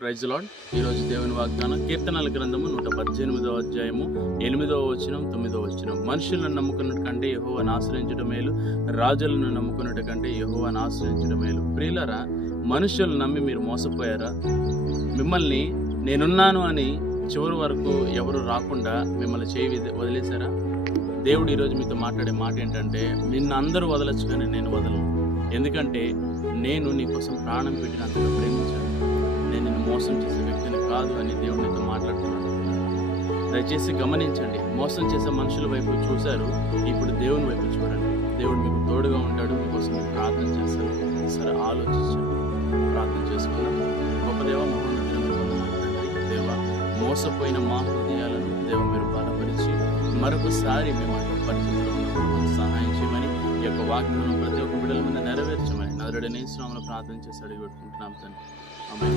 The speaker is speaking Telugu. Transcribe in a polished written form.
Praise lord. ఈరోజు దేవుని వాగ్దానం కీర్తనల గ్రంథము 118వ అధ్యాయము 8వ వచనం 9వ వచనం. మనుషులను నమ్ముకున్నట్టు కంటే యెహోవాను ఆశ్రయించడం మేలు, రాజులను నమ్ముకున్నట్టు కంటే యెహోవాను ఆశ్రయించడం మేలు. ప్రియులారా, మనుషులు నమ్మి మీరు మోసపోయారా? మిమ్మల్ని నేనున్నాను అని చివరి వరకు ఎవరు రాకుండా మిమ్మల్ని చేయి వదిలేశారా? దేవుడు ఈరోజు మీతో మాట్లాడే మాట ఏంటంటే, నిన్ను అందరూ వదలచ్చు కానీ నేను వదలను. ఎందుకంటే నేను నీ కోసం ప్రాణం పెట్టినంతగా ప్రేమించాను. నేను నిన్ను మోసం చేసే వ్యక్తిని కాదు అని దేవుడు మీతో మాట్లాడుతున్నాడు. దయచేసి గమనించండి. మోసం చేసే మనుషుల వైపు చూశారు, ఇప్పుడు దేవుని వైపు చూడండి. దేవుడు మీకు తోడుగా ఉంటాడు, మీకోసం మీరు ప్రార్థన చేస్తారు. సరే, ఆలోచించండి, ప్రార్థన చేసుకుందాం. గొప్ప దేవ, మహోన్నతుడైన వందనాలు తండ్రి. దేవ, మోసపోయిన మా హృదయాలను దేవ మీరు బలపరిచి మరొకసారి మేము పరిస్థితిలో ఉన్నప్పుడు సహాయం చేయమని, ఈ యొక్క వాగ్దానం ప్రతి ఒక్క బిడ్డల మీద నెరవేర్చమని నజరేయుడైన యేసు నామములో ప్రార్థన చేసి అడిగి పెట్టుకుంటున్నాం తండ్రి. ఆమేన్.